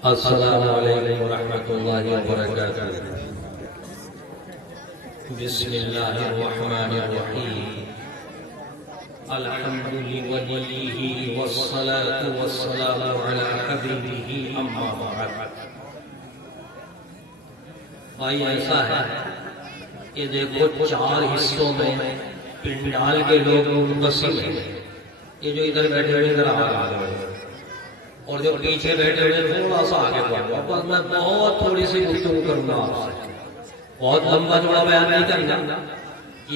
السلام علیکم ورحمۃ اللہ وبرکاتہ۔ بسم اللہ الرحمن الرحیم۔ الحمد للہ والصلاة والسلام علی حبیبہ اما بعد۔ بھائی ایسا ہے کہ دیکھو چار حصوں میں پنڈال کے لوگ منقسم ہیں۔ یہ جو ادھر بیٹھے ہوئے ادھر آ گئے اور جو پیچھے بیٹھے ہوئے تھوڑا سا آگے بڑھا، بس میں بہت تھوڑی سی گفتگو کروں گا آپ سے، بہت لمبا چوڑا بیان نہیں کرنا۔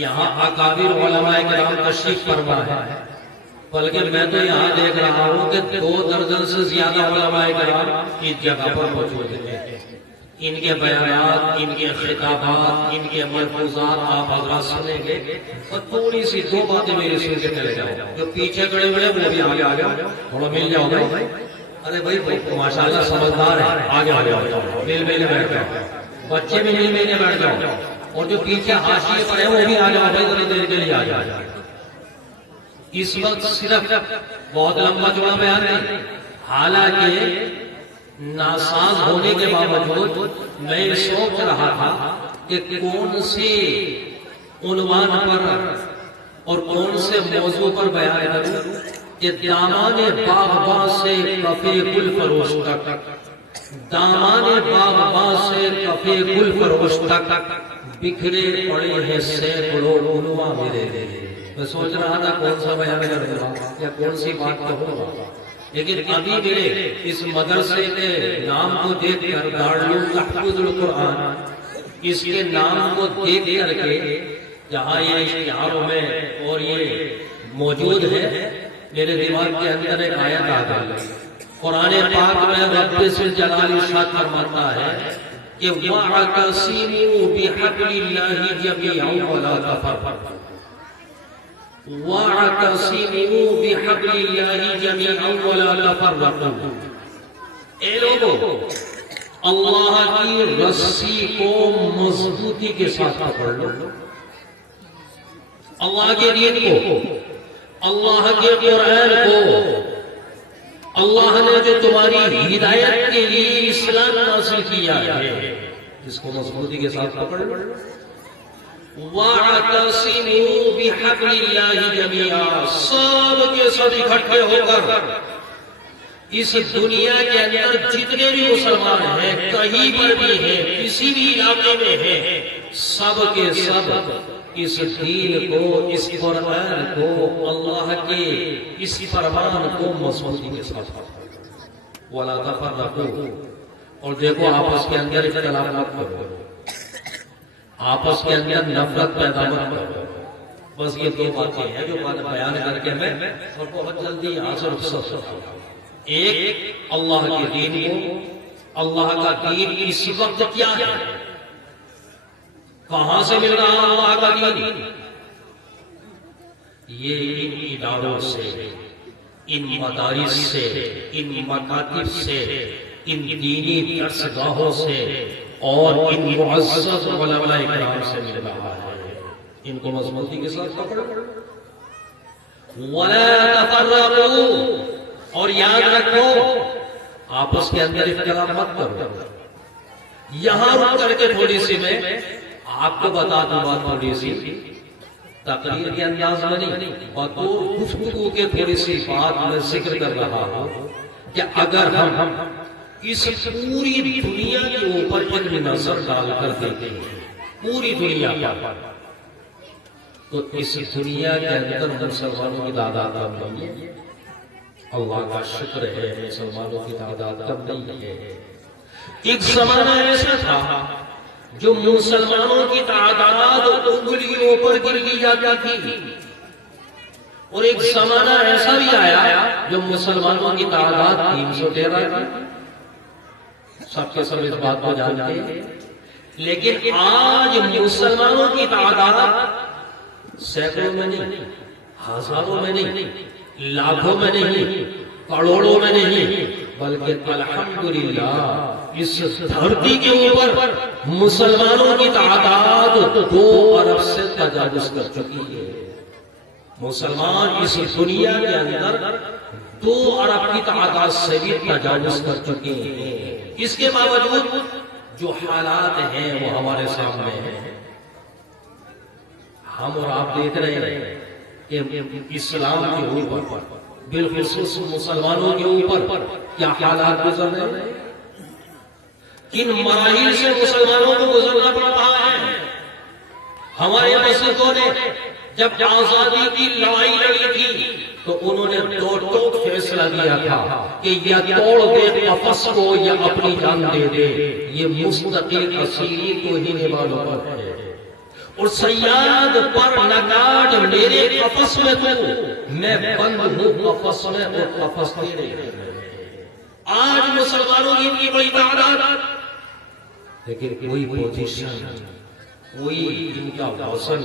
یہاں اکابر علماء کرام تشریف فرما ہے، بلکہ میں تو یہاں دیکھ رہا ہوں کہ 2 درجن سے زیادہ علماء کرام اس جگہ پر موجود ہیں۔ ان کے بیانات، ان کے خطابات، ان کے ملفوظات آپ حضرات سنیں گے اور تھوڑی سی 2 باتیں میرے سن کے چلے جاؤ۔ جو پیچھے کھڑے ہوئے وہ بھی آگے آ جاؤ، تھوڑا مل جاؤ بھائی۔ ارے بھائی ماشاءاللہ سمجھدار ہے، آگے آ جاؤ، مل مل بیٹھ جاؤ، بچے بھی مل مل بیٹھ جاؤ، اور جو پیچھے حاشیے پر ہے وہ بھی آ جاؤ بھائی، تھوڑی دیر کے لیے آ جاؤ۔ اس وقت صرف بہت لمبا چوڑا بیان نہیں، حالانکہ ناساز ہونے کے باوجود میں سوچ رہا تھا کہ کون سی عنوان پر اور کون سے موضوع پر بیان کروں کہ دامان باغباں سے کفے گل فروش تک، دامان باغباں سے کفے گل فروش تک بکھرے پڑے ہیں سینکڑوں عنوان میرے۔ میں سوچ رہا تھا کون سا بیان کروں یا کون سی بات کہوں، لیکن ابھی میرے اس مدرسے کے نام کو دیکھ کر، دارالعلوم تحفظ القرآن، اس کے نام کو دیکھ کر کے جہاں یہ اشتہاروں میں اور یہ موجود ہے، میرے دماغ کے اندر ایک آیت آ گئی۔ قرآن پاک میں رب ذوالجلال ارشاد فرماتا ہے کہ وَاعْتَصِمُوا بِحَبْلِ اللَّهِ جَمِيعًا وَلَا تَفَرَّقُوا، وَاعْتَصِمُوا بِحَبْلِ اللَّهِ جَمِيعًا وَلَا تَفَرَّقُوا۔ اے لوگو، اللہ کی رسی کو مضبوطی کے ساتھ پکڑ لو، اللہ کے دین کو، اللہ کے قرآن کو، اللہ نے جو تمہاری ہدایت کے لیے اسلام نازل کیا ہے، اس کو مضبوطی کے ساتھ پکڑ لو۔ وَاعْتَصِمُوا بِحَبْلِ اللَّهِ جَمِيعًا، سب کے سب اکٹھے ہو کر اس دنیا کے اندر جتنے بھی مسلمان ہیں، کہیں پر بھی ہیں، کسی بھی علاقے میں ہیں، سب کے سب اس دین کو، اس قرآن کو، اللہ کے اس فرمان کو مضبوطی کے ساتھ وَلَا تَفَرَّقُوا۔ اور دیکھو آپس کے اندر اختلاف مت کرو، آپس کے اندر نفرت پیدا مت کرو۔ بس یہ 2 باتیں ہیں جو بات بیان کر کے میں اور بہت جلدی یہاں سے رخصت ہوتا ہوں۔ ایک، اللہ کے دین کو، اللہ کا دین اس وقت کیا ہے، کہاں سے مل رہا اللہ کا دین؟ یہ ان اداروں سے، ان مدارس سے، ان مکاتب سے، ان دینی درسگاہوں سے اور ان معزز علماء کرام سے مل رہا ہے۔ ان کو مضبوطی کے ساتھ پکڑو۔ وَلَا تَفَرَّقُوا، اور یاد رکھو آپس کے اندر اختلاف مت کرو۔ یہاں رک کر کے تھوڑی سی میں آپ کو بتا دوں بات، تھوڑی سی تقریر کے انداز میں نہیں، بطور گفتگو کے تھوڑی سی بات میں ذکر کر رہا ہوں کہ اگر ہم اس پوری دنیا کے اوپر ایک نظر ڈال کر دیکھیں، پوری دنیا پر، تو اس دنیا کے اندر مسلمانوں کی تعداد کم نہیں ہے۔ اللہ کا شکر ہے مسلمانوں کی تعداد کم نہیں ہے۔ ایک زمانہ ایسا تھا جو مسلمانوں کی تعداد انگلیوں پر گنی جاتی تھی، اور ایک زمانہ ایسا بھی آیا جو مسلمانوں کی تعداد 313 تھی۔ سب کے سب اس بات کو جانتے ہیں، لیکن آج مسلمانوں کی تعداد سینکڑوں میں نہیں، ہزاروں میں نہیں، لاکھوں میں نہیں، کروڑوں میں نہیں، بلکہ الحمدللہ اس دھرتی کے اوپر مسلمانوں کی تعداد 2 ارب سے تجاوز کر چکی ہے۔ مسلمان اس دنیا کے اندر 2 ارب کی تعداد سے بھی تجاوز کر چکے ہیں۔ اس کے باوجود جو حالات ہیں وہ ہمارے سامنے ہیں. ہم اور آپ دیکھ رہے ہیں کہ اسلام کے اوپر بالخصوص مسلمانوں کے اوپر کیا حالات گزر رہے ہیں. کن مراحل سے مسلمانوں کو گزرنا پڑ رہا ہے. ہمارے مسلمانوں نے جب آزادی کی لڑائی لڑی تھی تو انہوں نے دو ٹوک فیصلہ دیا تھا کہ یا توڑ دے قفس کو یا اپنی جان دے دے. یہ مستقل اسیری کو ہی نبھانا پڑتا ہے. اور سیاد پر نگاڑ میرے قفس میں تو میں بند ہوں قفس میں اور قفس تیرے. آج مسلمانوں کی اتنی بڑی تعداد لیکن کوئی پوزیشن, کوئی ان کا وزن,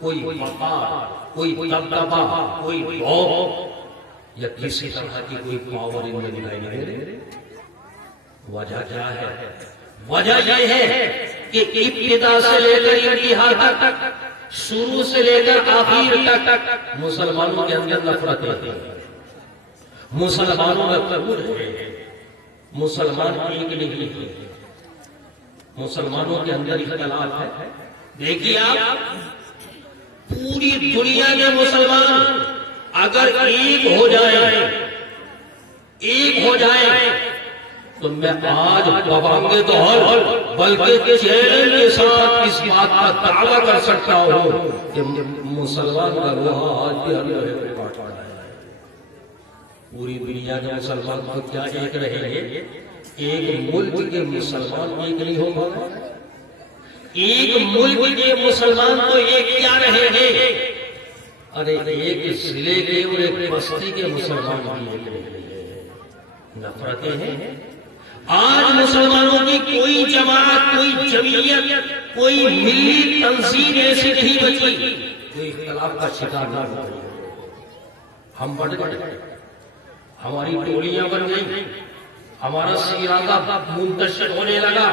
کوئی وقار, کوئی دبدبہ, کوئی خوف یا کسی طرح کی کوئی پاور ان میں دکھائی نہیں دے رہی. وجہ کیا ہے؟ وجہ یہ ہے کہ ابتدا سے لے کر انتہا تک, شروع سے لے کر آخر تک مسلمانوں کے اندر نفرت ہے, مسلمانوں میں قبول ہے, مسلمان ایک نہیں ہے, مسلمانوں کے اندر اختلاف ہے. دیکھیے آپ پوری دنیا کے مسلمان اگر ایک ہو جائے تو میں آج بابانگے تو بلکہ چیلنج کے ساتھ اس بات کا دعویٰ کر سکتا ہوں کہ مسلمان کا روح آج بھی ہمیں کاٹ رہا ہے. پوری دنیا کے مسلمان کو کیا ایک رہے گے؟ ایک ملک کے مسلمان ایک نہیں ہوگا. ایک ملک کے مسلمان تو ایک کیا رہے گے؟ ارے ایک ضلع کے اور ایک بستی کے مسلمان بھی ایک رہے گے. نفرتیں ہیں. آج مسلمانوں کی کوئی جماعت, کوئی جمعیت, کوئی ملی تنظیم ایسی نہیں بچی جو اختلاف کا شکار نہ ہو. ہم بڑھ گئے, ہماری ٹولیاں بن گئی, ہمارا سیادہ منتشر ہونے لگا.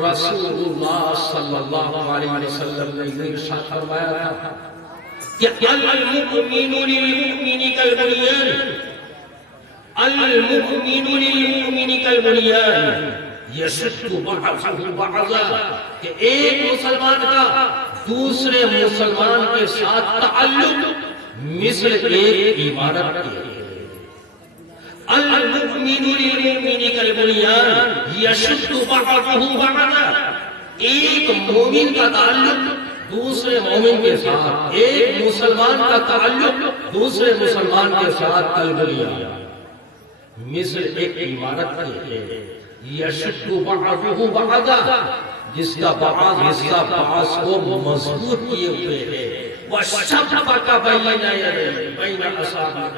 رسول اللہ صلی اللہ علیہ وسلم نے ارشاد فرمایا تھا کہ المؤمن للمؤمن کالبنیان, المؤمن للمؤمن کالبنیان یشد بعضه بعضا, کہ ایک مسلمان کا دوسرے مسلمان کے ساتھ تعلق مثل ایک عمارت کی ہے. المؤمن للمؤمن کالبنیان یشد بعضه بعضا, ایک مومن کا تعلق دوسرے مومن کے ساتھ, ایک مسلمان کا تعلق دوسرے مسلمان کے ساتھ کالبنیان مثل ایک عمارت کی ہے. یشد بعضه بعضا, جس کا بعض حصہ بعض کو مضبوط کیے ہوئے ہے. وشبک بین اصابعہ,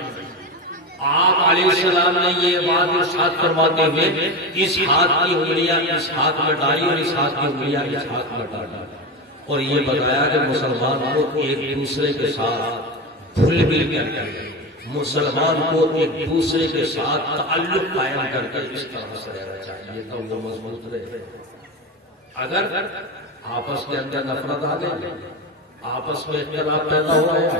آپ علیہ السلام نے یہ بات ارشاد فرماتے ہوئے اس ہاتھ کی انگلیاں اس ہاتھ میں ڈالی اور اس ہاتھ کی انگلیاں اس ہاتھ میں ڈالی, اور یہ بتایا کہ مسلمان کو ایک دوسرے کے ساتھ گھل مل کر کے, مسلمان کو ایک دوسرے کے ساتھ تعلق قائم کر کے اس طرح سے رہنا چاہیے تو وہ مضبوط رہے. اگر آپس کے اندر نفرت آ گئی, آپس میں اختلاف پیدا ہو گیا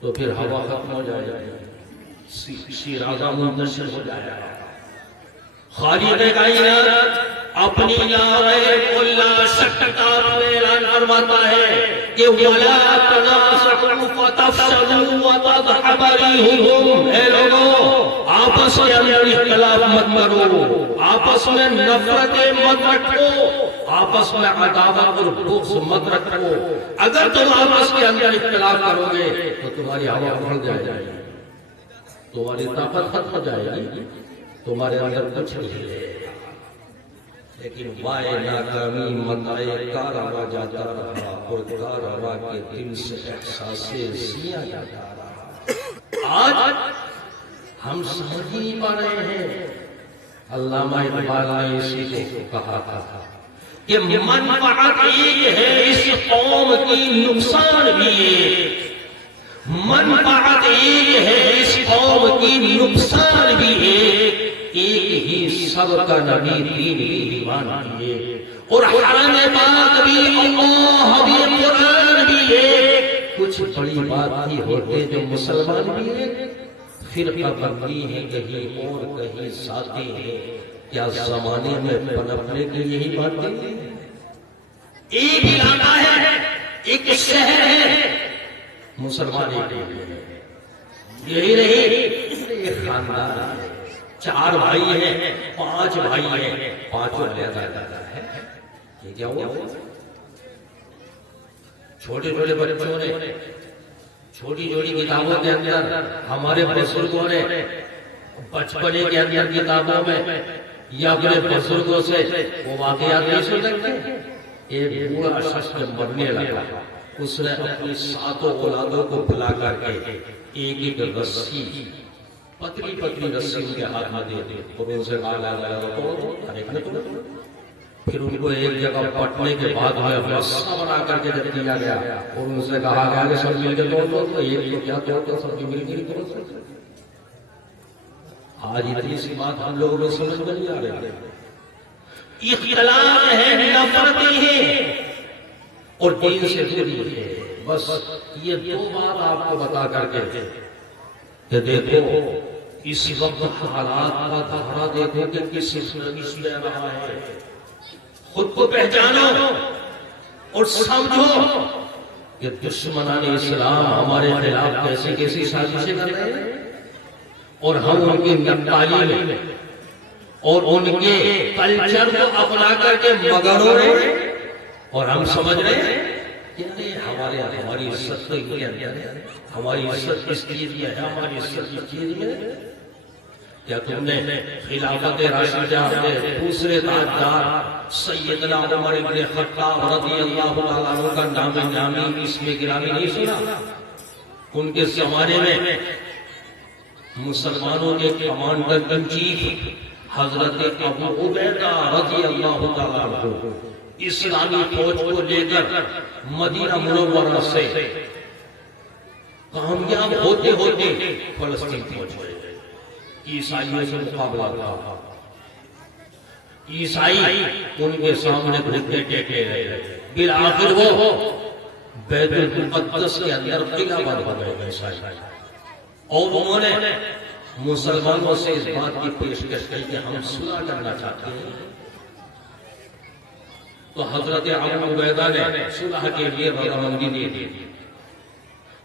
تو پھر ہوا ختم ہو جائے گا, شیرازہ منتشر ہو جائے گا. خالق کائنات اپنی لا شک کتاب میں اعلان فرماتا ہے کہ وَلَا تَنَازَعُوا فَتَفْشَلُوا وَتَذْهَبَ رِيحُكُمْ. اے لوگوں, آپس کے اندر اختلاف مت کرو, آپس میں نفرتیں مت رکھو, آپس میں عداوت اور بغض مت رکھو. اگر تم آپس کے اندر اختلاف کرو گے تو تمہاری ہوا بڑھ جائے گی, تمہاری طاقت ختم ہو جائے گی, تمہارے اندر کچھ نہیں ہے. لیکن وائے ناکامی متائے کار آوا جاتا رہا اور کار آوا کے دل سے احساس زیاں جاتا رہا. آج ہم سمجھ ہی نہیں پا رہے ہیں. علامہ اقبال نے اسی کو کہا تھا کہ منفعت ایک ہے اس قوم کی, نقصان بھی ایک. منفعت ایک ہے اس قوم کی, نقصان بھی ایک. ایک ہی سب کا نبی دین بھی ایمان بھی ایک, اور حرم پاک بھی اللہ بھی قرآن بھی ایک. کچھ بڑی بات ہی ہوتے جو مسلمان بھی ایک, فرقہ بندی ہے کہیں اور کہیں ذاتی ہے، کیا زمانے میں پنپنے کی یہی باتیں ہیں؟ ایک علاقہ ہے، ایک شہر ہے، مسلمان ایک ہے، یہی نہیں ایک خاندان ہے، 4 بھائی ہیں، 5 بھائی ہیں، 5 علیحدہ ہے۔ یہ کیا ہوا؟ چھوٹے چھوٹے بچوں نے چھوٹی چھوٹی کتابوں کے اندر، ہمارے بزرگوں نے بچپنے کے اندر کتابوں میں یا اپنے بزرگوں سے وہ واقعات نہیں سن سکتے۔ ایک بوڑھا شخص مرنے لگا، اس نے اپنی 7 اولادوں کو بلا کر کے ایک ایک رسی، پتلی پتلی رسی ان کے ہاتھ میں دے دی اور ان سے کہا، پھر ان کو ایک جگہ پٹنے کے بعد ہمیں رسہ بنا کر کے جب دیا گیا اور ان سے کہا گیا کہ سب مل کے توڑ دو، تو ایک تو کیا توڑ دو، سب مل کے توڑ دو۔ آج اتنی سی بات ہم لوگوں کو سمجھ میں نہیں آ رہی۔ اختلاف ہے، نفرتی ہے اور دین سے دوری ہے۔ بس یہ 2 بات آپ کو بتا کر کے کہ دیکھو اس وقت حالات کا دھارا دیکھو کہ کس لے رہا ہے۔ خود کو پہچانو اور سمجھو کہ دشمنان اسلام ہمارے خلاف کیسی کیسی سازشیں کر رہے ہیں، اور ہم ان کی تعلیم اور ان کے کلچر کو اپنا کر کے مگروں رہے، اور ہم سمجھ رہے ہیں کہ ہماری عزت تو ان کے اندر ہے، ہماری عزت کس چیز میں ہے، ہماری عزت کس چیز میں ہے۔ کیا تم نے خلافت راشدہ کے دوسرے تاجدار سیدنا عمر بن خطاب رضی اللہ تعالیٰ عنہ کا نام نامی اس میں گرامی نہیں سنا؟ ان کے زمانے میں مسلمانوں کے کمانڈر ان چیف حضرت ابو عبیدہ رضی اللہ تعالیٰ عنہ اسلامی فوج کو لے کر مدینہ منورہ سے کامیاب ہوتے ہوتے فلسطین پہنچ گئے۔ عیسائیوں سے مقابلہ تھا، عیسائی ان کے سامنے گھٹنے ٹیکے رہے، بالآخر وہ بیت المقدس کے اندر قلعہ بند ہو گئے عیسائی، اور انہوں نے مسلمانوں سے اس بات کی پیشکش کی کہ ہم صلح کرنا چاہتے ہیں۔ تو حضرت ابو عبیدہ نے صلح کے لیے رضامندی دے دی۔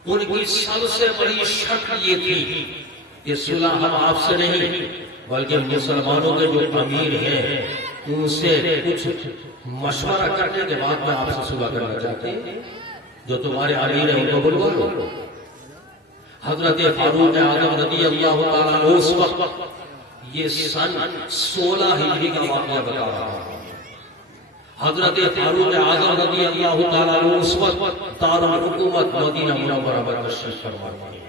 ان کی سب سے بڑی شرط یہ تھی کہ صلح ہم آپ سے نہیں بلکہ مسلمانوں کے جو امیر ہیں ان سے کچھ مشورہ کرنے کے بعد میں آپ سے صلح کرنا چاہتے ہیں، جو تمہارے امیر ہیں ان کو بلوا لو۔ حضرت فاروق اعظم رضی اللہ تعالیٰ عنہ اس وقت، یہ سن 16 ہجری کا واقعہ بتا رہا ہوں، حضرت فاروق اعظم رضی اللہ تعالیٰ عنہ اس وقت دارالحکومت مدینہ منورہ میں تشریف فرما تھے،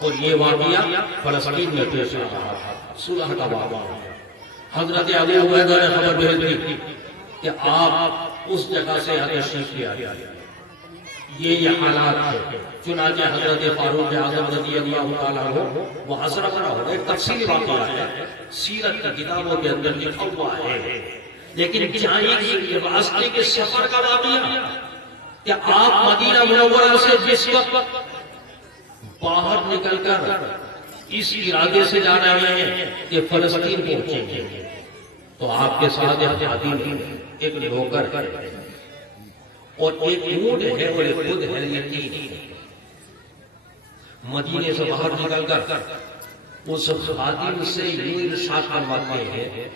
اور یہ واقعہ فلسطین میں پیش آ رہا تھا، صلح کا واقعہ۔ حضرت ابو عبیدہ نے خبر بھیج دی کہ آپ اس جگہ سے تشریف لے آئیے، یہ حالات ہے۔ چنانچہ حضرت فاروق اعظم رضی اللہ تعالیٰ عنہ وہ حضرت رہا ہو، ایک تفصیلی واقعہ ہے، سیرت کی کتابوں کے اندر لکھا ہوا ہے، لیکن چاہیے راستے کے سفر کا واقعہ کہ آپ مدینہ منورہ سے جس وقت باہر نکل کر اس ارادے سے جا رہے ہیں کہ فلسطین پہنچیں گے، تو آپ کے ساتھ ایک خادم، ایک نوکر اور ایک اونٹ ہے اور ایک خود ہے یتیم۔ مدینے سے باہر نکل کر اس خادم سے یوں ارشاد فرماتے ہیں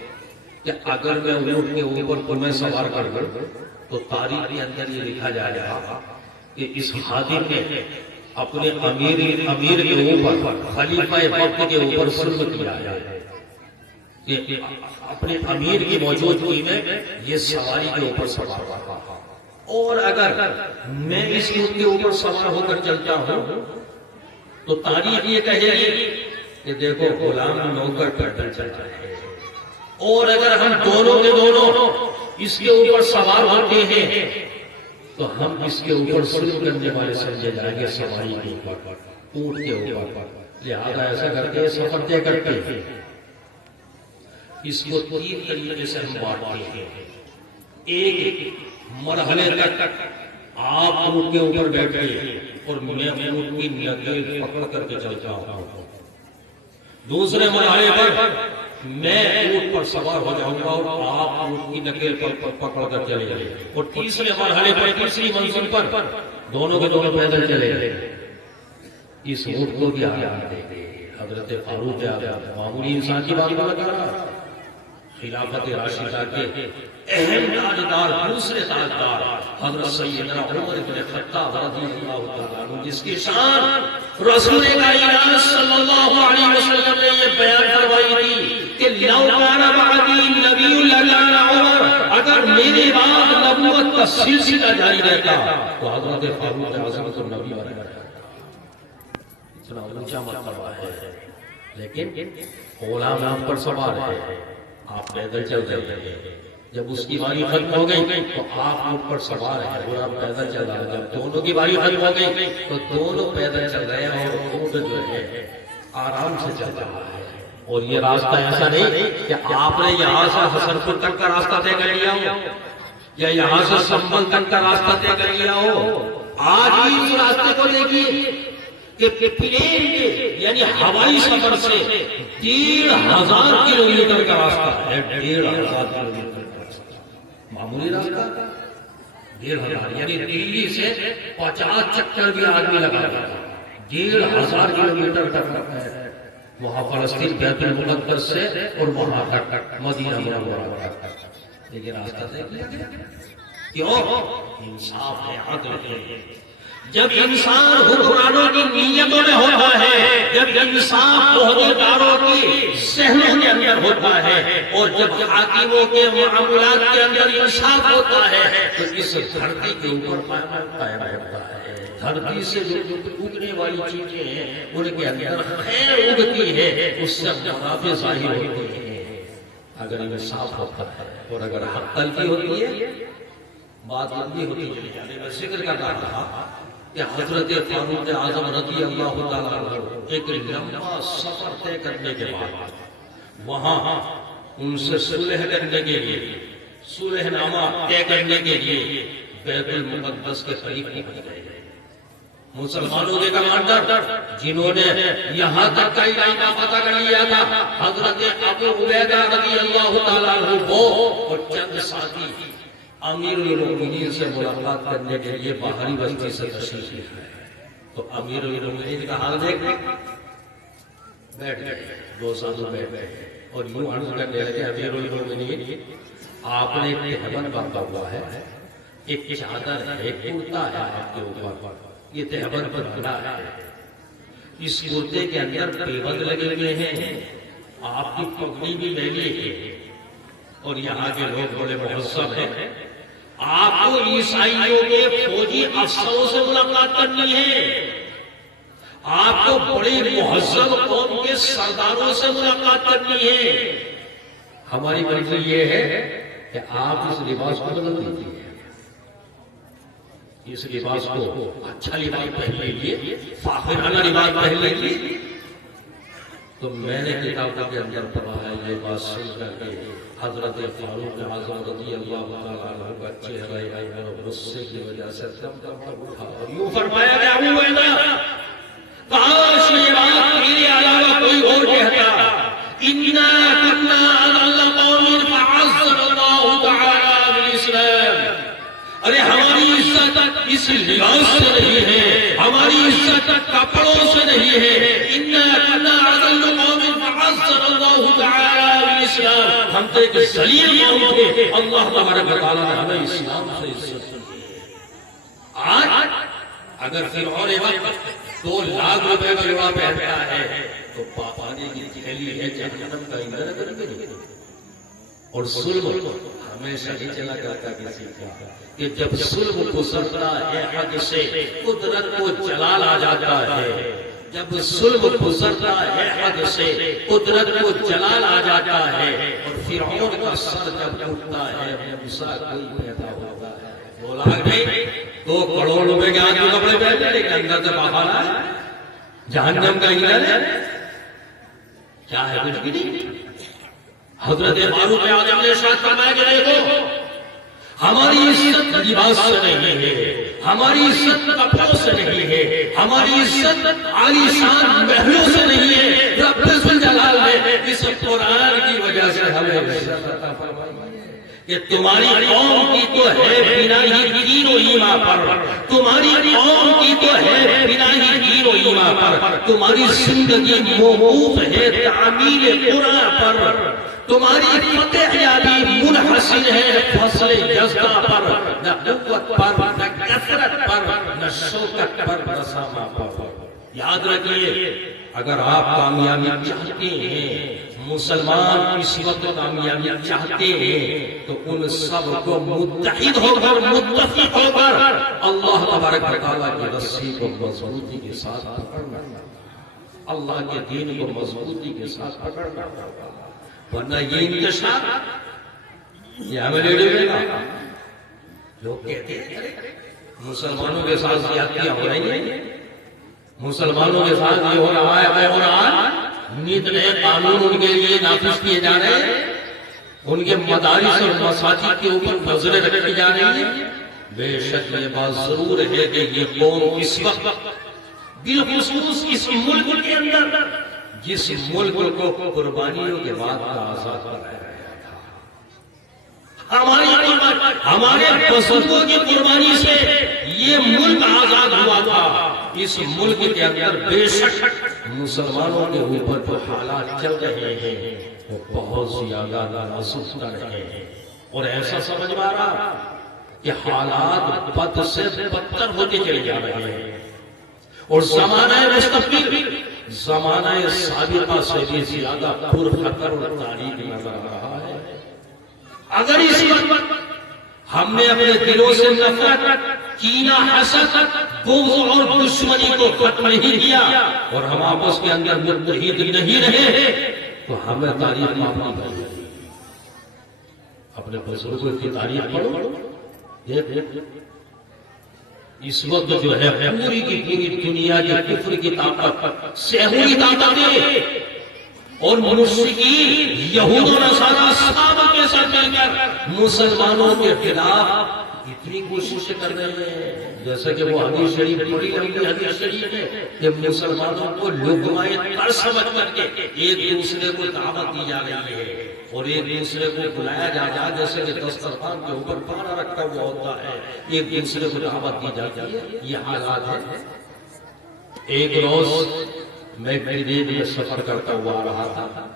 کہ اگر میں اونٹ کے اوپر تمہیں سوار کر دوں تو تاریخ کے اندر یہ لکھا جائے گا کہ اس خادم نے اپنے امیر کے اوپر، خلیفہ وقت کے اوپر ظلم کیا ہے، کہ اپنے امیر کی موجودگی میں یہ سواری کے اوپر سوار ہوا، اور اگر میں اس اونٹ کے اوپر سوار ہو کر چلتا ہوں تو تاریخ یہ کہے گی کہ دیکھو غلام نوکر پیدل چلتا ہے، اور اگر ہم دونوں کے دونوں اس کے اوپر سوار ہوتے ہیں تو ہم اس کے اوپر ظلم کرنے والے سمجھے جائیں گے، سواری کے اوپر، اونٹ کے اوپر۔ لہذا ایسا کرتے ہیں، سفر طے کرتے ہیں، اس کو 3 طریقے سے ہم بانٹتے ہیں۔ ایک مرحلے تک آپ اونٹ کے اوپر بیٹھے اور میں اونٹ کی نگین پکڑ کر کے چلتا ہوں، دوسرے مرحلے پر میں اونٹ پر سوار ہو جاؤں گا اور آپ اونٹ کی نکیل پر پکڑ کر چلے جائیں، اور تیسرے مرحلے پر تیسری منزل پر دونوں کے دونوں پیدل چلے جائیں۔ اس اونٹ کو بھی آیات دے دے حضرت فاروق اعظم، معمولی انسان کی بات نہ کر رہا، خلافت راشدہ کے اہم تاجدار، دوسرے تاجدار حضرت سیدنا عمر بن خطاب رضی اللہ تعالیٰ عنہ، جس کی شان رسول کائنات صلی اللہ علیہ وسلم نے یہ بیان کروائی تھی کہ لو کان بعدی نبی لکان عمر، اگر میرے بعد نبوت کا سلسلہ جاری رہتا تو حضرت فاروق اعظم تو نبی بنا رہتا۔ اتنا اونچا مرتبہ ہے، لیکن غلام آپ پر سوار ہے، آپ پیدل چل رہے ہیں۔ جب اس کی باری ختم ہو گئی تو آپ اونٹ پر سوار ہیں، غلام پیدل چل رہا ہے۔ جب دونوں کی باری ختم ہو گئی تو دونوں پیدل چل رہے ہیں، اور اونٹ جو ہے آرام سے چل رہا ہے۔ اور یہ راستہ ایسا نہیں کہ آپ نے یہاں سے حسن پور تک کا راستہ طے کر لیا ہو یا یہاں سے سنبل تک کا راستہ طے کر لیا ہو۔ آج ہی اس راستے کو دیکھیے کہ پلین کے یعنی ہوائی سفر سے 1,500 کلومیٹر کا راستہ ہے، 1,500 کلومیٹر کا راستہ، معمولی راستہ 1,500، یعنی دلی سے 50 چکر بھی آدمی لگا رہا ہے، 1,500 کلومیٹر تک ہے وہاں فلسطین بیت المقدس سے اور وہاں تک مدینہ منورہ تک۔ لیکن راستہ طے کیا گیا، کیوں؟ انصاف ہے، عدل ہے۔ جب انسان حکمرانوں کی نیتوں میں ہوتا ہے، جب انصاف عہدیداروں کی ذہنوں کے اندر ہوتا ہے، اور جب حاکموں کے معاملات کے اندر انصاف ہوتا ہے، تو اس دھرتی کے اوپر قائم ہوتا ہے۔ دھرتی سے جو اگنے والی چیزیں ہیں ان کے اندر خیر اگتی ہے، اس سے منافع ظاہر ہوتے ہیں اگر انصاف ہوتا ہے۔ اور اگر حق تلفی ہوتی ہے، بات لمبی ہوتی چلی جانے میں ذکر کرنا رہا کہ حضرت فاروق اعظم رضی اللہ تعالیٰ عنہ ایک لمبا سفر طے کرنے کے بعد وہاں ان سے صلح کرنے کے لیے، صلح نامہ طے کرنے کے لیے بیت المقدس کے قریب پہنچ گئے۔ مسلمانوں کے کمانڈر جنہوں نے یہاں تک کا علاقہ فتح کر لیا تھا، حضرت ابو عبیدہ رضی اللہ تعالیٰ عنہ کو اور چند ساتھی امیر المومنین سے ملاقات کرنے کے لیے باہری بستی سے تشریف لے آئے۔ تو امیر المومنین کا حال دیکھ بیٹھ گئے، دو ساتھوں بیٹھ گئے اور یوں عرض کرنے لگے، امیر المومنین آپ نے ایک تہبند باندھا ہوا ہے، ایک چادر ہے، ایک کرتا ہے آپ کے اوپر، یہ تہبند پر بنا ہے، اس کرتے کے اندر پیبند لگے ہوئے ہیں، آپ کی پگڑی بھی میلی ہے، اور یہاں کے لوگ بڑے مہذب ہیں، آپ کو عیسائیوں کے فوجی افسروں سے ملاقات کرنی ہے، آپ کو بڑی مہذب قوم کے سرداروں سے ملاقات کرنی ہے، ہماری منزل یہ ہے کہ آپ اس لباس کو بدل دیجیے، اس لباس کو اچھا لباس پہن لیجیے، فاخرانہ لباس پہن لیجیے۔ تو میں نے کتابوں کے اندر پڑھا ہے، یہ بات سن کر کے حضرت فاروق اعظم رضی اللہ تعالیٰ عنہ کا چہرہ غصے کی وجہ سے دم دم پر اٹھا اور یوں فرمایا کہ ابو عبیدہ، کاش یہ بات میرے علاوہ کوئی اور کہتا، انا کنا اضل قوم فعزنا اللہ تعالی بالاسلام۔ ارے ہماری عزت اس لباس سے نہیں ہے، ہماری عزت کپڑوں سے نہیں ہے، انا کنا اضل قوم فعزنا اللہ تعالی بالاسلام۔ ہم تو ایک ذلیل قوم تھے، اللہ تبارک و تعالیٰ نے ہمیں اسلام سے عزت دی۔ آج اگر فرعون وقت 2 لاکھ روپے کا لباس پہنتا ہے تو پاپانے کی تھیلی ہے جہنم کا ایندھن کرے، اور ظلم ہمیشہ نہیں چلا کرتا کسی کا کہ جب ظلم گزرتا ہے حد سے قدرت کو جلال آ جاتا ہے، جب ظلم گزرتا ہے حد سے قدرت کو جلال آ جاتا ہے، اور فرعون کا سر جب اٹھتا ہے موسیٰ کوئی پیدا ہوتا ہے۔ 2 لاکھ نہیں، 2 کروڑ روپے کے آدمی کپڑے پہنتے لیکن اندر سے پاخانہ ہے، جہنم کا ایندھن ہے، کیا ہے کچھ بھی نہیں۔ حضرت فاروق اعظم نے ارشاد فرمایا کہ دیکھو، ہماری عزت لباس سے نہیں ہے، ہماری عزت کپڑوں سے نہیں ہے، ہماری عزت عالی شان محلوں سے نہیں ہے، رب ذوالجلال نے اس قرآن کی وجہ سے ہمیں عطا فرمائی کہ تمہاری قوم کی تو ہے بنا ہی دین و ایمان پر، تمہاری قوم کی تو ہے بنا ہی دین و ایمان پر، تمہاری زندگی موقوف ہے تعمیل قرآن پر، تمہاری فتح یابی منحصر ہے فصل جذبہ پر، نہ قوت پر، نہ کثرت پر، نہ شوکت پر، نہ ساما پر۔ یاد رکھیے اگر آپ کامیابی چاہتے ہیں، مسلمان اس وقت کامیابی چاہتے ہیں، تو ان سب کو متحد ہو کر متفق ہو کر اللہ تبارک و تعالیٰ کی رسی کو مضبوطی کے ساتھ پکڑنا، اللہ کے دین کو مضبوطی کے ساتھ پکڑنا، ورنہ یہ انتشار یہ ہمیں لیڈر میں لوگ کہتے ہیں مسلمانوں کے ساتھ زیادتیاں ہو رہی ہیں، مسلمانوں کے ساتھ یہ ہو رہا ہے، وہ ہو رہا ہے، نیت نئے قانون ان کے لیے نافذ کیے جا رہے ہیں، ان کے مدارس اور مساجد کے اوپر نظریں رکھی جا رہی ہیں۔ بے شک یہ بات ضرور ہے کہ یہ قوم اس وقت بالخصوص اس ملک کے اندر جس ملک کو قربانیوں کے بعد کا آزاد کرایا گیا تھا، ہمارے بزرگوں کی قربانی سے یہ ملک آزاد ہوا تھا۔ اس ملک کے اندر بے شک مسلمانوں کے اوپر جو حالات چل رہے ہیں وہ بہت زیادہ نازک رہے ہیں، اور ایسا سمجھ میں آ رہا کہ حالات بد سے بدتر ہوتے چلے جا رہے ہیں، اور زمانہ مستقبل زمانہ سابقہ سے بھی زیادہ پرخطر اور تاریک نظر آ رہا ہے۔ اگر اس وقت ہم نے اپنے دلوں سے نفرت، کینہ، حسد، بغض اور دشمنی کو ختم نہیں کیا اور ہم آپس کے اندر متحد نہیں رہے تو ہمیں تاریخ معافی کرنی ہے۔ اپنے بزرگوں کی تاریخ پڑھو، دیکھ اس وقت جو ہے پوری کی پوری دنیا کی کفر کی طاقت، سحری طاقتیں اور مشرکین یہود و نصارہ صحابہ کے ساتھ مل کر مسلمانوں کے خلاف اتنی کوشش کر رہے ہیں، جیسا کہ وہ حدیث شریف بڑی لمبی حدیث شریف ہے کہ مسلمانوں کو لقمۂ تر سمجھ کر کے ایک دوسرے کو دعوت دی جا رہی ہے اور ایک دوسرے کو بلایا جا رہا ہے، جیسے کہ دسترخوان کے اوپر کھانا رکھا ہوا ہوتا ہے، ایک دوسرے کو دعوت دی جاتی ہے۔ یہ حالات ہے۔ ایک روز میں مدینے میں سفر کرتا ہوا آ رہا تھا،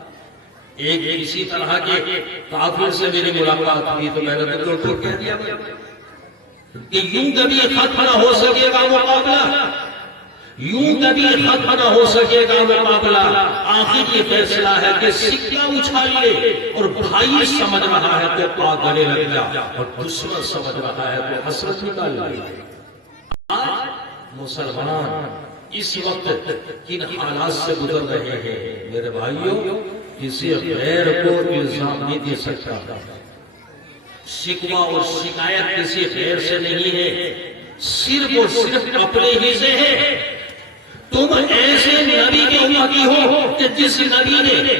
ایک اسی طرح کے کافر سے میری ملاقات ہوئی تو میں نے تو کہہ دیا کہ یوں کبھی ختم نہ ہو سکے گا مقابلہ، یوں کبھی ختم نہ ہو سکے گا مقابلہ، آخر یہ فیصلہ ہے کہ سکہ اچھالیے اور بھائی سمجھ رہا ہے تو آ گلے لگ جا اور دشمن سمجھ رہا ہے تو حسرت نکال لے۔ آج مسلمان اس وقت کن حالات سے گزر رہے ہیں میرے بھائیوں، کسی غیر کو الزام نہیں دے سکتا، شکوہ اور شکایت کسی غیر سے نہیں ہے، صرف اور صرف اپنے ہی سے ہے۔ تم ایسے نبی کے امتی ہو کہ جس نبی نے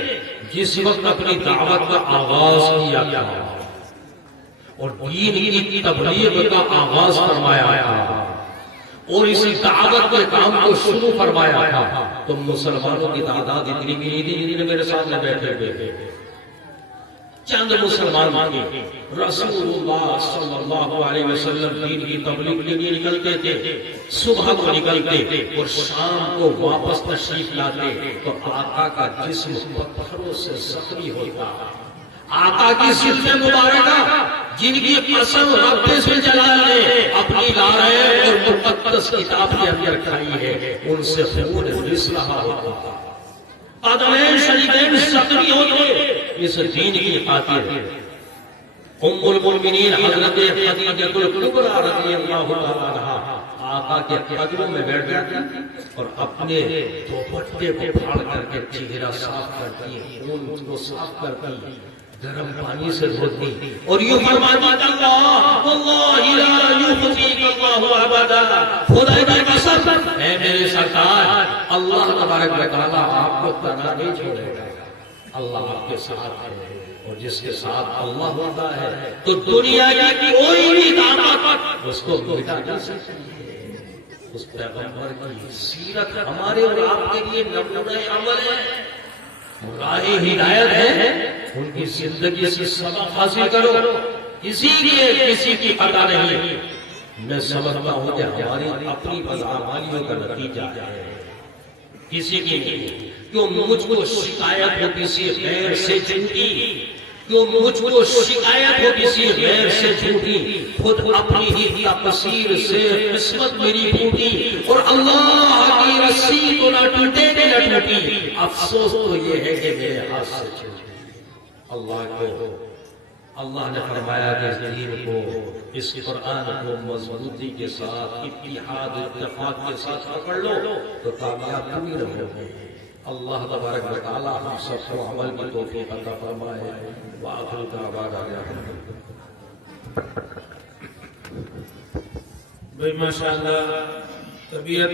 جس وقت اپنی دعوت کا آغاز کیا تھا اور دین کی تبلیغ کا آغاز فرمایا تھا اور اسی دعوت کے کام کو شروع فرمایا تھا، تو مسلمانوں کی تعداد اتنی بھی نہیں، میرے سامنے بیٹھے ہوئے چند مسلمان تھے۔ رسول اللہ صلی اللہ علیہ وسلم دین کی تبلیغ کے لیے نکلتے تھے، صبح کو نکلتے اور شام کو واپس تشریف لاتے تو آقا کا جسم پتھروں سے زخمی ہوتا، آقا کی صفت مبارکہ جن کی قسم رب ذوالجلال نے اپنی لارے اور مقدس کتاب کے اندر کھائی ہے، ان سے خون رس رہا ہوتا، قدمین شریفین زخمی ہوتے اس دین کی خاطر۔ ام المؤمنین حضرت خدیجہ الکبریٰ رضی اللہ عنہا آقا کے قدموں میں بیٹھ جاتی اور اپنے دوپٹے کو پھاڑ کر کے چہرہ صاف کرتی، خون کو صاف کرتی، گرم پانی سے دھوتی اور یوں فرماتی اللہ واللہ لا یخزیک اللہ ابدا، خدا کی قسم اے میرے سرکار اللہ تبارک و تعالیٰ آپ کو تنہا نہیں چھوڑے گا، اللہ آپ کے ساتھ ہے، اور جس کے ساتھ اللہ ہوتا ہے تو دنیا کی کوئی بھی طاقت اس کو مٹا نہیں سکتی ہے۔ اس پیغمبر کی سیرت ہمارے اور آپ کے لیے نمونہ عمل ہے۔ راہ ہدایت ہے ان کی زندگی سے سبق حاصل کرو، اسی لیے کسی کی خطا نہیں. میں سمجھتا ہوں کہ ہماری اپنی بدعمالیوں کا نتیجہ ہے، کسی کی نہیں. کیوں مجھ کو شکایت ہو کسی غیر سے جھوٹی، کیوں مجھ کو شکایت ہو کسی غیر سے جھوٹی، خود اپنی ہی تقصیر سے قسمت میری پھوٹی، اور اللہ کی رسی تو نہ ٹوٹے کہ نہ ٹوٹی، افسوس تو یہ ہے کہ میرے ہاتھ سے چھوٹی. اللہ نے فرمایا کہ اس دین کو، اس قرآن کو مضبوطی کے ساتھ، اتحاد اتفاق کے ساتھ پکڑ لو تو کامیاب پوری رہو گے. اللہ تبارک و تعالی ہم سب کو عمل کی توفیق عطا فرمائے. وآخر دعوانا بھائی ماشاءاللہ طبیعت